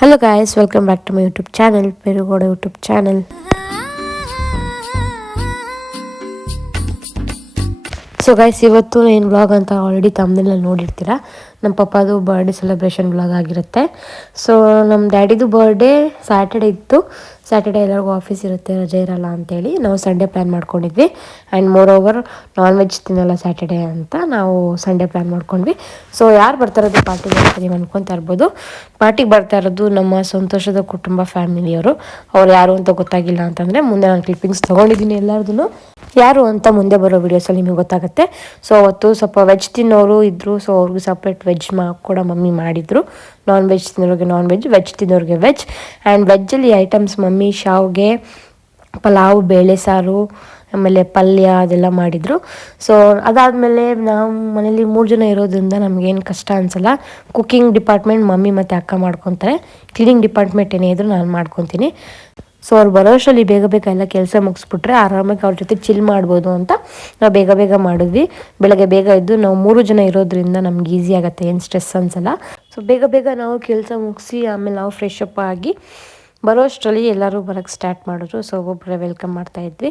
Hello guys, welcome back to my YouTube channel, Perugoda YouTube channel. So guys, ಇವತ್ತು ಏನು vlog ಅಂತ already ತಮ್ಮನೇಲಿ ನೋಡಿರ್ತೀರ. ನಮ್ಮ ಪಪ್ಪದು ಬರ್ಡೇ ಸೆಲೆಬ್ರೇಷನ್ ವ್ಲಾಗ್ ಆಗಿರುತ್ತೆ. ಸೊ ನಮ್ಮ ಡ್ಯಾಡಿದು ಬರ್ಡೇ ಸ್ಯಾಟರ್ಡೇ ಇತ್ತು. ಸ್ಯಾಟರ್ಡೇ ಎಲ್ಲರಿಗೂ ಆಫೀಸ್ ಇರುತ್ತೆ, ರಜೆ ಇರಲ್ಲ ಅಂತೇಳಿ ನಾವು ಸಂಡೇ ಪ್ಲ್ಯಾನ್ ಮಾಡ್ಕೊಂಡಿದ್ವಿ. And moreover non veg ತಿನ್ನಲ್ಲ ಸ್ಯಾಟರ್ಡೇ ಅಂತ ನಾವು ಸಂಡೇ ಪ್ಲ್ಯಾನ್ ಮಾಡ್ಕೊಂಡ್ವಿ. ಸೊ ಯಾರು ಬರ್ತಾ ಇರೋದು ಪಾರ್ಟಿಗೆ ಅಂತ ನೀವು ಅನ್ಕೊತಾ ಇರ್ಬೋದು. ಪಾರ್ಟಿಗೆ ಬರ್ತಾ ಇರೋದು ನಮ್ಮ ಸಂತೋಷದ ಕುಟುಂಬ ಫ್ಯಾಮಿಲಿಯವರು. ಅವ್ರು ಯಾರು ಅಂತ ಗೊತ್ತಾಗಿಲ್ಲ ಅಂತಂದರೆ ಮುಂದೆ ನಾನು ಕ್ಲಿಪ್ಪಿಂಗ್ಸ್ ತೊಗೊಂಡಿದ್ದೀನಿ ಎಲ್ಲರದೂ. ಯಾರು ಅಂತ ಮುಂದೆ ಬರೋ ವೀಡಿಯೋಸಲ್ಲಿ ನಿಮಗೆ ಗೊತ್ತಾಗುತ್ತೆ. ಸೊ ಅವತ್ತು ಸ್ವಲ್ಪ ವೆಜ್ ತಿನ್ನೋರು ಇದ್ದರು. ಸೊ ಅವ್ರಿಗೂ ಸಪ್ರೇಟ್ ವೆಜ್ ಕೂಡ ಮಮ್ಮಿ ಮಾಡಿದರು. ನಾನ್ ವೆಜ್ ತಿನ್ನೋರಿಗೆ ನಾನ್ ವೆಜ್, ವೆಜ್ ತಿನ್ನೋರಿಗೆ ವೆಜ್. ಆ್ಯಂಡ್ ವೆಜ್ಜಲ್ಲಿ ಐಟಮ್ಸ್ ಮಮ್ಮಿ ಶಾವ್ಗೆ, ಪಲಾವ್, ಬೇಳೆ ಸಾರು, ಆಮೇಲೆ ಪಲ್ಯ ಅದೆಲ್ಲ ಮಾಡಿದರು. ಸೊ ಅದಾದಮೇಲೆ ನಾವು ಮನೇಲಿ 3 ಜನ ಇರೋದ್ರಿಂದ ನಮಗೇನು ಕಷ್ಟ ಅನಿಸಲ್ಲ. ಕುಕ್ಕಿಂಗ್ ಡಿಪಾರ್ಟ್ಮೆಂಟ್ ಮಮ್ಮಿ ಮತ್ತು ಅಕ್ಕ ಮಾಡ್ಕೊತಾರೆ. ಕ್ಲೀನಿಂಗ್ ಡಿಪಾರ್ಟ್ಮೆಂಟ್ ಏನೇ ಇದ್ದರೂ ನಾನು ಮಾಡ್ಕೊತೀನಿ. ಸೊ ಅವ್ರು ಬರೋ ಅಷ್ಟರಲ್ಲಿ ಬೇಗ ಬೇಗ ಎಲ್ಲ ಕೆಲಸ ಮುಗಿಸ್ಬಿಟ್ರೆ ಆರಾಮಾಗಿ ಅವ್ರ ಜೊತೆ ಚಿಲ್ ಮಾಡ್ಬೋದು ಅಂತ ನಾವು ಬೇಗ ಬೇಗ ಮಾಡಿದ್ವಿ. ಬೆಳಗ್ಗೆ ಬೇಗ ಇದ್ದು ನಾವು 3 ಜನ ಇರೋದ್ರಿಂದ ನಮ್ಗೆ ಈಸಿ ಆಗುತ್ತೆ, ಏನು ಸ್ಟ್ರೆಸ್ ಅನಿಸಲ್ಲ. ಸೊ ಬೇಗ ಬೇಗ ನಾವು ಕೆಲಸ ಮುಗಿಸಿ ಆಮೇಲೆ ನಾವು ಫ್ರೆಶ್ ಅಪ್ ಆಗಿ ಬರೋ ಅಷ್ಟರಲ್ಲಿ ಎಲ್ಲರೂ ಬರೋಕ್ಕೆ ಸ್ಟಾರ್ಟ್ ಮಾಡಿದ್ರು. ಸೊ ಒಬ್ಬೊಬ್ಬರೇ ವೆಲ್ಕಮ್ ಮಾಡ್ತಾಯಿದ್ವಿ.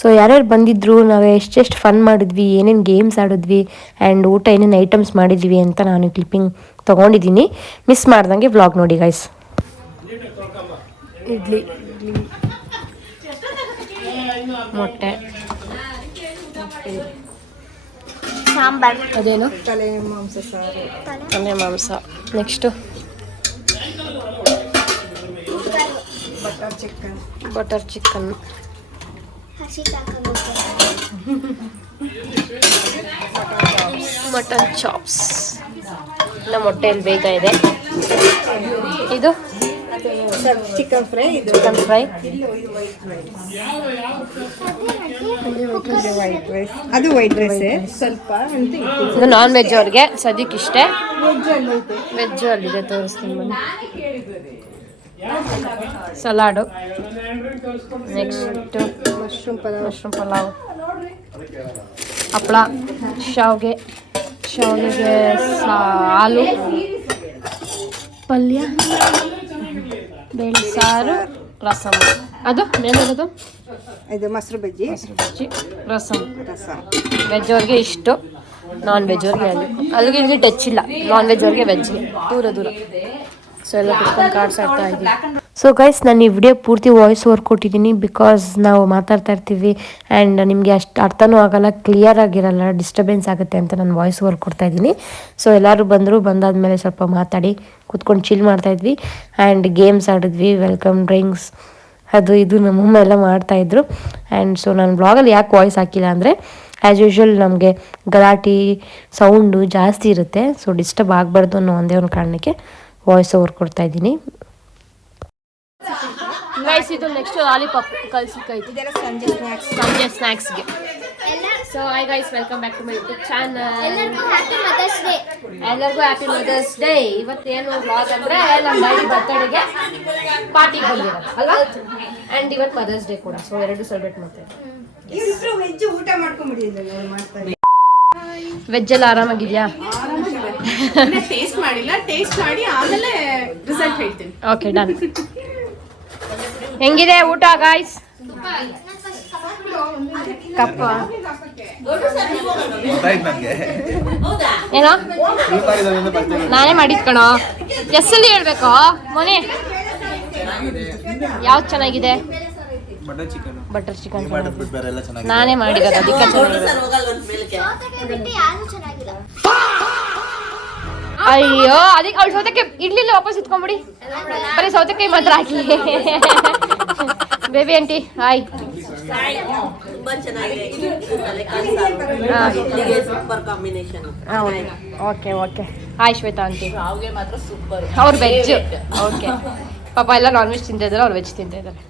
ಸೊ ಯಾರ್ಯಾರು ಬಂದಿದ್ರು, ನಾವು ಎಷ್ಟೆಷ್ಟು ಫನ್ ಮಾಡಿದ್ವಿ, ಏನೇನು ಗೇಮ್ಸ್ ಆಡಿದ್ವಿ, ಆ್ಯಂಡ್ ಊಟ ಏನೇನು ಐಟಮ್ಸ್ ಮಾಡಿದ್ವಿ ಅಂತ ನಾನು ಕ್ಲಿಪ್ಪಿಂಗ್ ತೊಗೊಂಡಿದ್ದೀನಿ. ಮಿಸ್ ಮಾಡ್ದಂಗೆ ವ್ಲಾಗ್ ನೋಡಿ ಗೈಸ್. ಇಡ್ಲಿ, ಮೊಟ್ಟೆ, ಸಾಂಬಾರ್, ಅದೇನು ತಲೆ ಮಾಂಸ, next butter chicken, mutton chops, ನಮ್ಮ ಮೊಟ್ಟೆಯಲ್ಲಿ ಬೇಯ್ತಾ ಇದೆ. ಇದು ಚಿಕನ್ ಫ್ರೈ, ಅದು ವೈಟ್ ರೈಸ್ ಸ್ವಲ್ಪ. ಇದು ನಾನ್ ವೆಜ್ ಅವ್ರಿಗೆ ಸದ್ಯಕ್ಕೆ ಇಷ್ಟೇ. ವೆಜ್ ಅಲ್ಲಿದೆ, ತೋರಿಸ್ತೀನಿ ಬನ್ನಿ. ಸಲಾಡು, ನೆಕ್ಸ್ಟ್ ಮಶ್ರೂಮ್ ಪಲಾವ್, ಹಪ್ಪಳ, ಶಾವಿಗೆ, ಹಾಲು, ಪಲ್ಯ, ಬೇಳೆ ಸಾರು, ರಸಮ್. ಅದು ಏನಿರೋದು? ಇದು ಮೊಸರು ಬಜ್ಜಿ, ರಸಮ್. ವೆಜ್ ಅವ್ರಿಗೆ ಇಷ್ಟು, ನಾನ್ ವೆಜ್ ಅವ್ರಿಗೆ ಅಲ್ಲಿಗೆ ಇಲ್ಲಿ ಟಚ್ ಇಲ್ಲ. ನಾನ್ ವೆಜ್ ಅವ್ರಿಗೆ ವೆಜ್ ದೂರ. ಸೊ ಎಲ್ಲ ಕುತ್ಕೊಂಡು ಕಾರ್ಡ್ಸ್ ಆಡ್ತಾ ಇದ್ದೀವಿ. ಸೊ ಗೈಸ್, ನಾನು ಈ ವಿಡಿಯೋ ಪೂರ್ತಿ ವಾಯ್ಸ್ ಓವರ್ ಕೊಟ್ಟಿದ್ದೀನಿ. ಬಿಕಾಸ್ ನಾವು ಮಾತಾಡ್ತಾ ಇರ್ತೀವಿ ಆ್ಯಂಡ್ ನಿಮಗೆ ಅಷ್ಟು ಅರ್ಥನೂ ಆಗೋಲ್ಲ, ಕ್ಲಿಯರ್ ಆಗಿರಲ್ಲ, ಡಿಸ್ಟರ್ಬೆನ್ಸ್ ಆಗುತ್ತೆ ಅಂತ ನಾನು ವಾಯ್ಸ್ ಓವರ್ ಕೊಡ್ತಾಯಿದ್ದೀನಿ. ಸೊ ಎಲ್ಲರೂ ಬಂದಾದಮೇಲೆ ಸ್ವಲ್ಪ ಮಾತಾಡಿ ಕೂತ್ಕೊಂಡು ಚಿಲ್ ಮಾಡ್ತಾಯಿದ್ವಿ. ಆ್ಯಂಡ್ ಗೇಮ್ಸ್ ಆಡಿದ್ವಿ, ವೆಲ್ಕಮ್ ಡ್ರಿಂಕ್ಸ್, ಅದು ಇದು ನಮ್ಮಮ್ಮ ಎಲ್ಲ ಮಾಡ್ತಾಯಿದ್ರು. ಆ್ಯಂಡ್ ಸೊ ನಾನು ಬ್ಲಾಗಲ್ಲಿ ಯಾಕೆ ವಾಯ್ಸ್ ಹಾಕಿಲ್ಲ ಅಂದರೆ, ಆ್ಯಸ್ ಯೂಶ್ವಲ್ ನಮಗೆ ಗಲಾಟೆ ಸೌಂಡು ಜಾಸ್ತಿ ಇರುತ್ತೆ. ಸೊ ಡಿಸ್ಟರ್ಬ್ ಆಗಬಾರ್ದು ಅನ್ನೋ ಒಂದೇ ಒಂದು ಕಾರಣಕ್ಕೆ ವಾಯ್ಸ್ ಓವರ್ ಕೊಡ್ತಾಯಿದ್ದೀನಿ. ಗೈಸ್, ಇದು ನೆಕ್ಸ್ಟ್ ಲಾಲಿಪಾಪ್ ಕಳ್ಸಿಕೈತಿ ಸಂಜೆ ಸ್ನ್ಯಾಕ್ಸ್ಗೆ. So hi guys, welcome back to my YouTube channel. ಎಲ್ಲರಿಗೂ ಹ್ಯಾಪಿ ಮದರ್ಸ್ ಡೇ. ಇವತ್ತೇನು ವ್ಲಾಗ್ ಅಂದರೆ ನಮ್ಮ ಡ್ಯಾಡಿ ಬರ್ತಡೇಗೆ ಪಾರ್ಟಿಗೆ ಬಂದಿರೋದು ಅಲ್ವಾ, ಆ್ಯಂಡ್ ಇವತ್ತು ಮದರ್ಸ್ ಡೇ ಕೂಡ. ಸೊ ಎರಡು ಸೆಲೆಬ್ರೇಟ್ ಮಾಡ್ತಾರೆ. ವೆಜ್ ಎಲ್ಲ ಆರಾಮಾಗಿದೆಯಾ? ಟೇಸ್ಟ್ ಮಾಡಿಲ್ಲ, ಟೇಸ್ಟ್ ಮಾಡಿ ಆಮೇಲೆ ರಿಸಲ್ಟ್ ಹೇಳ್ತೀನಿ. Okay, done. ಹೆಂಗಿದೆ ಊಟ ಗಾಯ್ಸ್? ಕಪ್ಪ ಏನೋ ನಾನೇ ಮಾಡಿದ್ ಕಣೋ. ಎಸ್ಸಲ್ಲಿ ಹೇಳ್ಬೇಕು ಮೊನ್ನೆ. ಯಾವ್ದು ಚೆನ್ನಾಗಿದೆ? ಬಟರ್ ಚಿಕನ್ ನಾನೇ ಮಾಡಿರೋದು, ಅದಕ್ಕೆ ಚೆನ್ನಾಗಿದೆ. ಅಯ್ಯೋ, ಅದಕ್ಕೆ ಅವ್ಳು ಸೌತೆಕಾಯಿ ಇಡ್ಲಿಲ್ಲ, ವಾಪಸ್ ಇಟ್ಕೊಂಬಿಡಿ. ಬರೀ ಸೌತೆಕಾಯಿ ಮಾತ್ರ ಹಾಕಿ. Baby aunty hi. Okay hi Shweta aunty. ಅವ್ರು ವೆಜ್. ಓಕೆ, ಪಾಪ ಎಲ್ಲ ನಾನ್ ವೆಜ್ ತಿಂತಾ ಇದ್ದಾರೆ, ಅವ್ರು ವೆಜ್ ತಿಂತಾ ಇದ್ದಾರೆ.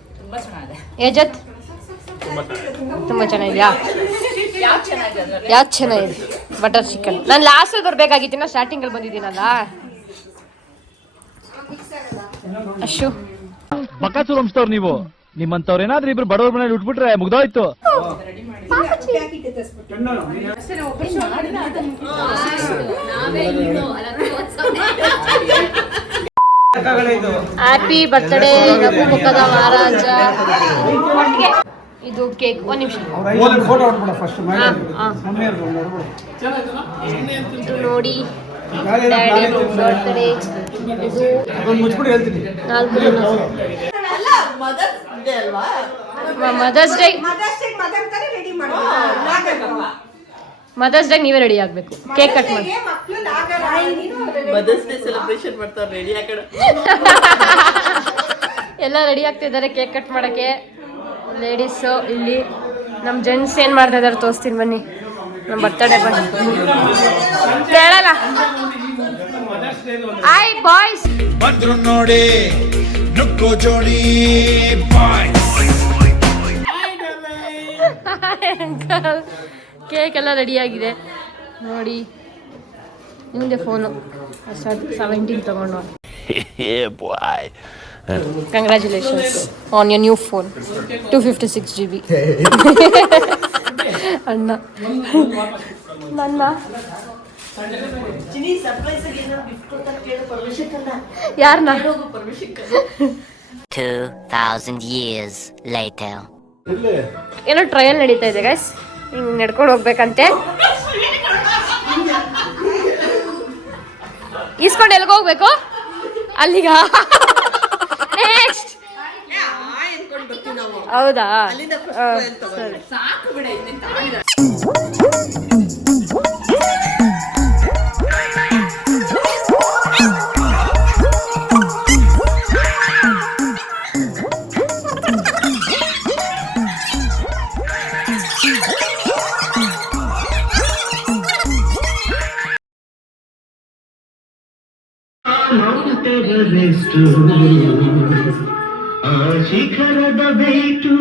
ಏಜತ್ ತುಂಬ ಚೆನ್ನಾಗಿದೆಯಾ? ಯಾವ್ದು ಚೆನ್ನಾಗಿದೆ? Butter chicken. ನಾನು ಲಾಸ್ಟಲ್ಲಿ ಬರಬೇಕಾಗಿತ್ತು, ನಾನು ಸ್ಟಾರ್ಟಿಂಗಲ್ಲಿ ಬಂದಿದ್ದೀನಲ್ಲ. ಅಶು ಬಕಾಸೂರು ವಂಶದವ್ರು ನೀವು. ನಿಮ್ಮಂತವ್ರು ಏನಾದ್ರೂ ಇಬ್ರು ಬಡವ್ರ ಮನೇಲಿ ಉಟ್ಬಿಟ್ರೆ ಮುಗ್ದೋಯ್ತು. ಹ್ಯಾಪಿ ಬರ್ತ್ಡೇ ರಘು ಮುಖದ ಮಹಾರಾಜ. ಇದು ಕೇಕ್. ಒಂದು ನಿಮಿಷ ಇದು ನೋಡಿ ಡ್ಯಾಡಿ ಬರ್ತ್ಡೇ. ಇದು 4 ಮದರ್ಸ್ ಡೇ ನೀವೇ ರೆಡಿ ಆಗ್ಬೇಕು. ಕೇಕ್ ಕಟ್ ಮಾಡಿ ಮದರ್ಸ್ ಡೇ ಸೆಲೆಬ್ರೇಷನ್ ಮಾಡ್ತಾರೆ. ರೆಡಿ ಆಕಡೆ ಎಲ್ಲ ರೆಡಿ ಆಗ್ತಿದ್ದಾರೆ ಕೇಕ್ ಕಟ್ ಮಾಡಕ್ಕೆ. ಲೇಡೀಸು ಇಲ್ಲಿ, ನಮ್ಮ ಜೆಂಟ್ಸ್ ಏನ್ ಮಾಡ್ತಾ ಇದಾರೆ ತೋರಿಸ್ತೀನಿ ಬನ್ನಿ. ನಮ್ಮ ಬರ್ತಡೇ ಬನ್ನಿ ಕೇಳಲ್ಲ. ಹಾಯ್ ಬಾಯ್ಸ್ ಬಂದ್ರು ನೋಡಿ ನುಗ್ಗೋ ಜೋಡಿ ಕೇಕ್ ಎಲ್ಲ ರೆಡಿ ಆಗಿದೆ ನೋಡಿ. ನಿಮ್ದೆ ಫೋನು 17 ತಗೊಂಡು. Congratulations on your new phone 256 GB. ಅಣ್ಣ ನನ್ನ ಯಾರನ್ನ 2000 years later. ಏನೋ ಟ್ರಯಲ್ ನಡೀತಾ ಇದೆ ಗೈಸ್. ಹಿಂಗ್ ನಡ್ಕೊಂಡು ಹೋಗ್ಬೇಕಂತೆ. ಇಸ್ಕೊಂಡು ಎಲ್ಗ ಹೋಗ್ಬೇಕು? ಅಲ್ಲಿಗ ನೆಕ್ಸ್ಟ್. ಹೌದಾ? ಸಾಕು ಬಿಡ. ಶಿಖರದ ಬೇಟು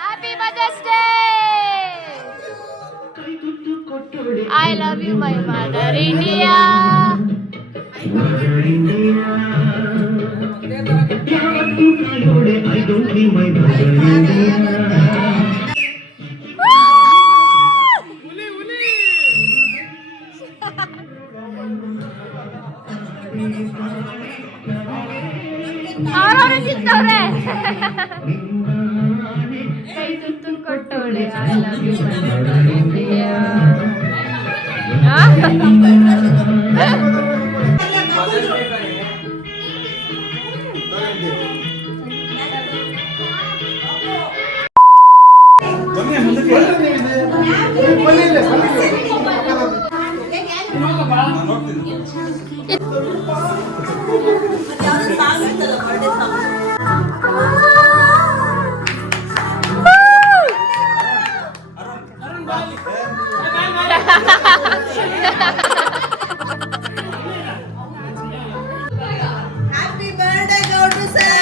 Happy Mother's Day! I love you, my mother India. I don't need my mother India. ಅವ್ರವ್ರೆ ಚಿತ್ತವ್ರೆ ಕೈ ತುತ್ತು ಕೊಟ್ಟೋಳೆ. I love you, my mother India. Happy birthday, Gaudu sir.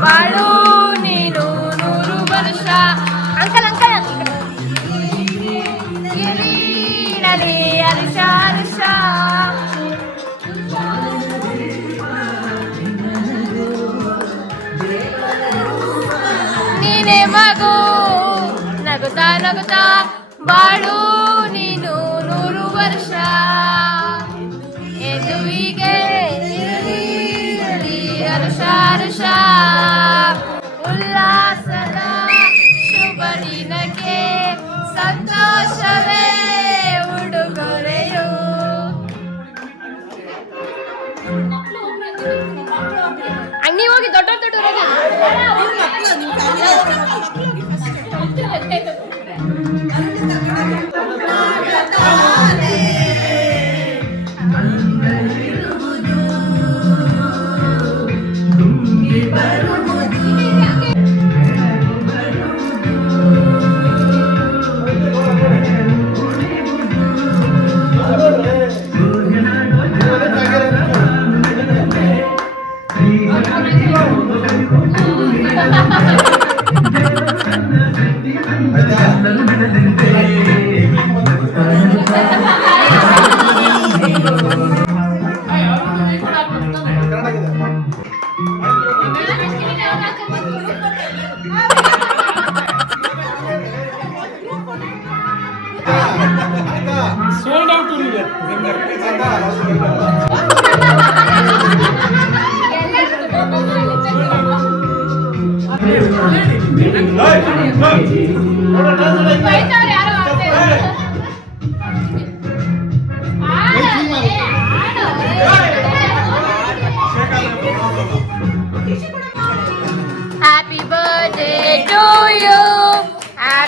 ಬಾಳು ನೀನು 100 ವರ್ಷ. ಅಂಕಲ್ ಅಂಕಲ್ ಗಿರಿನಲಿ ಹರ್ಷ ಹರ್ಷ. ನೀನೇ ಮಗು ನಗುತ್ತಾ ನಗುತ್ತಾ ಬಾಳು ನೀನು 100 ವರ್ಷ. ಎದುವಿಗೆ ಹರ್ಷ ಹರ್ಷ ಉಲ್ಲಾಸದ ಶುಭ ದಿನಕ್ಕೆ ಸಂತೋಷವೇ ಉಡುಗೊರೆಯು. ನೀವು ಹೋಗಿ ದೊಡ್ಡ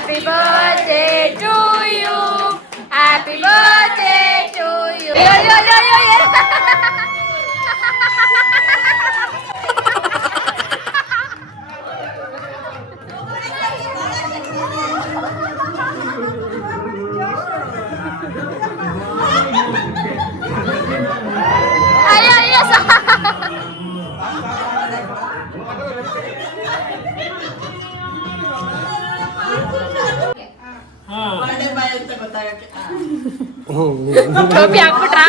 Happy birthday to you. Happy birthday to you. Birthday boy ಅಂತ ಗೊತ್ತಾಗಕ್ಕೆ ಟೋಪಿ ಹಾಕ್ಬಿಟ್ರಾ?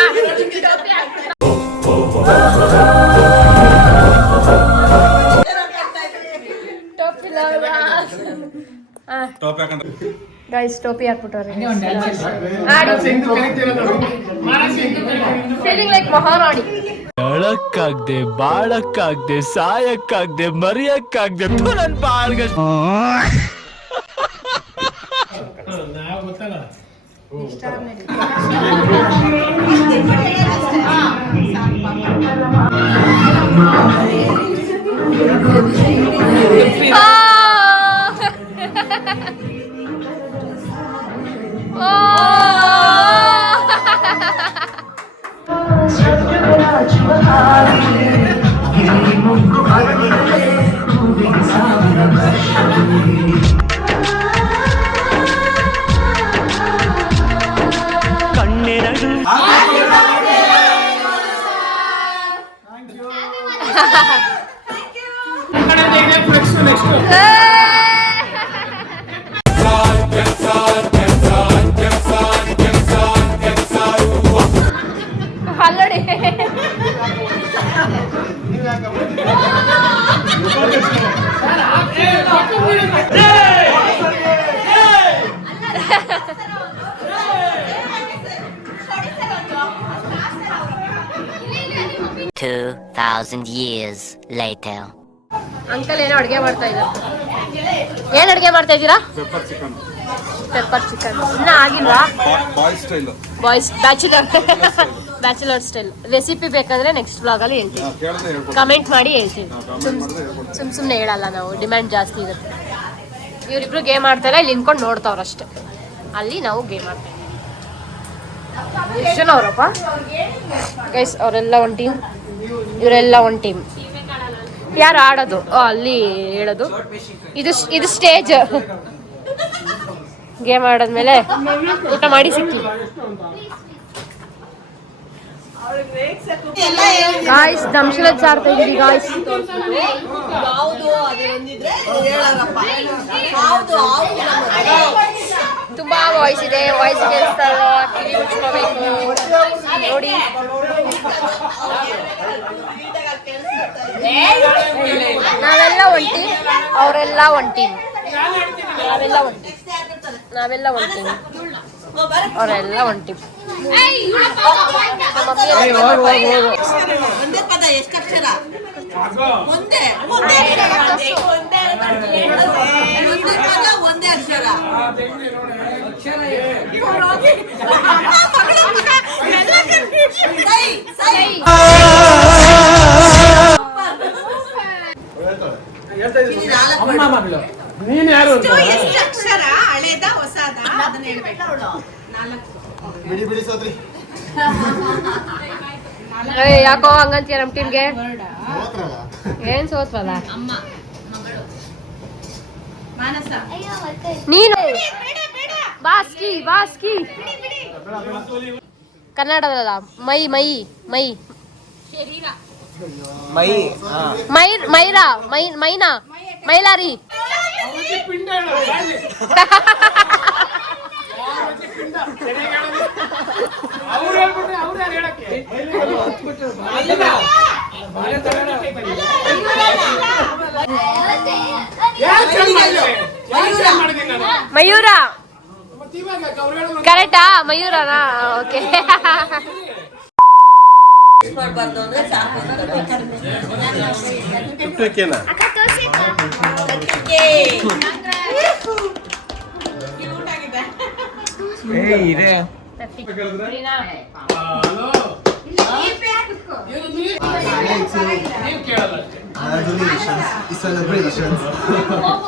ಗೈಸ್ ಟೋಪಿ ಹಾಕ್ಬಿಟ್ಟವ್ರೆ. ಫೀಲಿಂಗ್ ಲೈಕ್ ಮಹಾರಾಣಿ. ಹೇಳಕ್ಕಾಗ್ದೆ ಬಾಳಕ್ಕಾಗ್ದೆ ಸಾಯಕ್ಕಾಗ್ದೆ ಮರಿಯಕ್ಕಾಗ್ದೆ ನನ್ ಬಾಳ್ಗ years later. ಅಂಕಲ್ ಏನೋ ಅಡುಗೆ ಮಾಡ್ತಾ ಇದ್ದಾರೆ. ಏನ್ ಅಡುಗೆ ಮಾಡ್ತಾ ಇದ್ದೀರಾ? Pepper chicken. ಇನ್ನ ಆಗಿಲ್ವಾ? Boys bachelor style. ರೆಸಿಪಿ ಬೇಕಾದ್ರೆ ನೆಕ್ಸ್ಟ್ ಬ್ಲಾಗ್ ಅಲ್ಲಿ ಹೇಳ್ತೀನಿ. ಕಮೆಂಟ್ ಮಾಡಿ ಹೇಳ್ತೀನಿ. ಸುಮ್ಮನೆ ಹೇಳಲ್ಲ ನಾವು, ಡಿಮ್ಯಾಂಡ್ ಜಾಸ್ತಿ ಇರುತ್ತೆ. ಇವರಿಬ್ರು ಗೇಮ್ ಆಡ್ತಾರೆ, ಇಲ್ಲಿ ನಿಂತ್ಕೊಂಡು ನೋಡ್ತಾವ್ರಷ್ಟೇ. ಅಲ್ಲಿ ನಾವು ಗೇಮ್ ಆಡ್ತೀವಿ. ಎಷ್ಟು ಜನ ಅವರಪ್ಪ ಗೈಸ್? ಅವರೆಲ್ಲ ಒಂದು ಟೀಮ್, ಇವರೆಲ್ಲ ಒಂದು ಟೀಮ್. ಯಾರು ಆಡೋದು? ಅಲ್ಲಿ ಹೇಳೋದು. ಇದು ಸ್ಟೇಜ್. ಗೇಮ್ ಆಡೋದ್ಮೇಲೆ ಊಟ ಮಾಡಿ ಸಿಕ್ತೀವಿ. ಗಾಯ್ಸ್ ದಂಶಲದ್ ಸಾರ್ತಾ ಇದೀವಿ ಗಾಯ್ಸ್. ತುಂಬಾ ವಾಯ್ಸ್ ಇದೆ, ವಾಯ್ಸ್ ಕೇಳಿಸ್ತಾ ಇಲ್ಲ, ಕಿವಿ ಮುಚ್ಕೋಬೇಕು ನೋಡಿ. ನಾವೆಲ್ಲ ಒಂದು ಟೀಮ್, ಅವರೆಲ್ಲ ಒಂದು ಟೀಮ್. ನಾವೆಲ್ಲ ಒಂದು ಟೀಮ್, ಅವರೆಲ್ಲ ಒಂದು ಟೀಮ್. ಒಂದೇ ಪದ ಎಷ್ಟಕ್ಷರ? ಒಂದೇ ಪದ ಒಂದೇ ಅಕ್ಷರ. ಎಷ್ಟು ಅಕ್ಷರ? ಹಳೇದ ಹೊಸದ? ಅದನ್ನ ಹೇಳ್ಬೇಕು. 4 ಯಾಕೋ ಹಂಗಂತೀಯ ನಮ್ ಟೀಮ್ಗೆ? ಏನ್ ಸೋತ್ವಲ್ಲ ನೀನು? ಬಾಸ್ಕಿ ಕನ್ನಡದಲ್ಲ. ಮೈಲಾರಿ. ಮಯೂರ ಕರೆಕ್ಟಾ? ಮಯೂರನಾ? ಓಕೆ. ಮಾಡ್ಬಾರ್ದು ಅಂದ್ರೆ ಸಾಕು.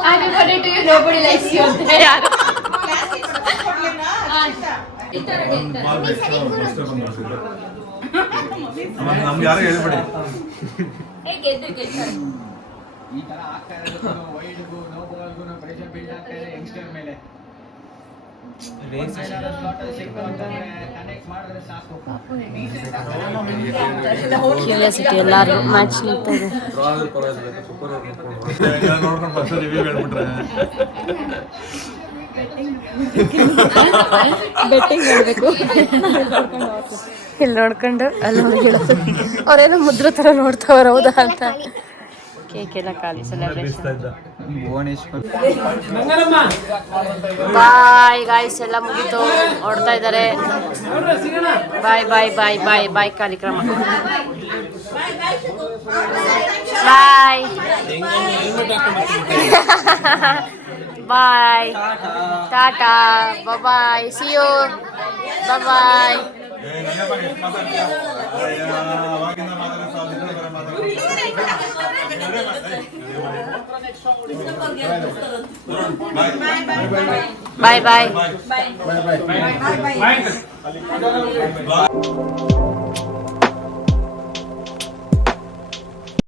Happy birthday to you. Nobody likes you. ನಮ್ಗೆ ಯಾರು ಹೇಳ್ಬೇಡಿ. ಕ್ಯೂರಿಯಾಸಿಟಿ ಎಲ್ಲಾರು ಮ್ಯಾಚ್ ನಿಂತದೆ. ನೋಡ್ಕೊಂಡು ಫಸ್ಟ್ ರಿವ್ಯೂ ಹೇಳ್ಬಿಟ್ರೆ ಬೆಟ್ಟಿಂಗ್ ಮಾಡಬೇಕು. ಇಲ್ಲಿ ನೋಡ್ಕೊಂಡು ಅಲ್ಲಿ ಹೋಗಿ ಹೇಳೋದು ಅವ್ರೇನೋ ಮುದ್ರ ಥರ ನೋಡ್ತಾವ್ರ ಹೌದಾ ಅಂತ. ಕೇಕ್ ಎಲ್ಲ ಖಾಲಿ. ಸೆಲೆಬ್ರೇಷನ್ ಬಾಯ್ ಗಾಯ್ಸ್, ಎಲ್ಲ ಮುಗೀತು, ಹೊಡ್ತಾ ಇದ್ದಾರೆ. ಬಾಯ್ ಬಾಯ್ ಬಾಯ್ ಬಾಯ್ ಬಾಯ್ ಕಾರ್ಯಕ್ರಮ. Bye bye tata bye see you bye. Bye bye.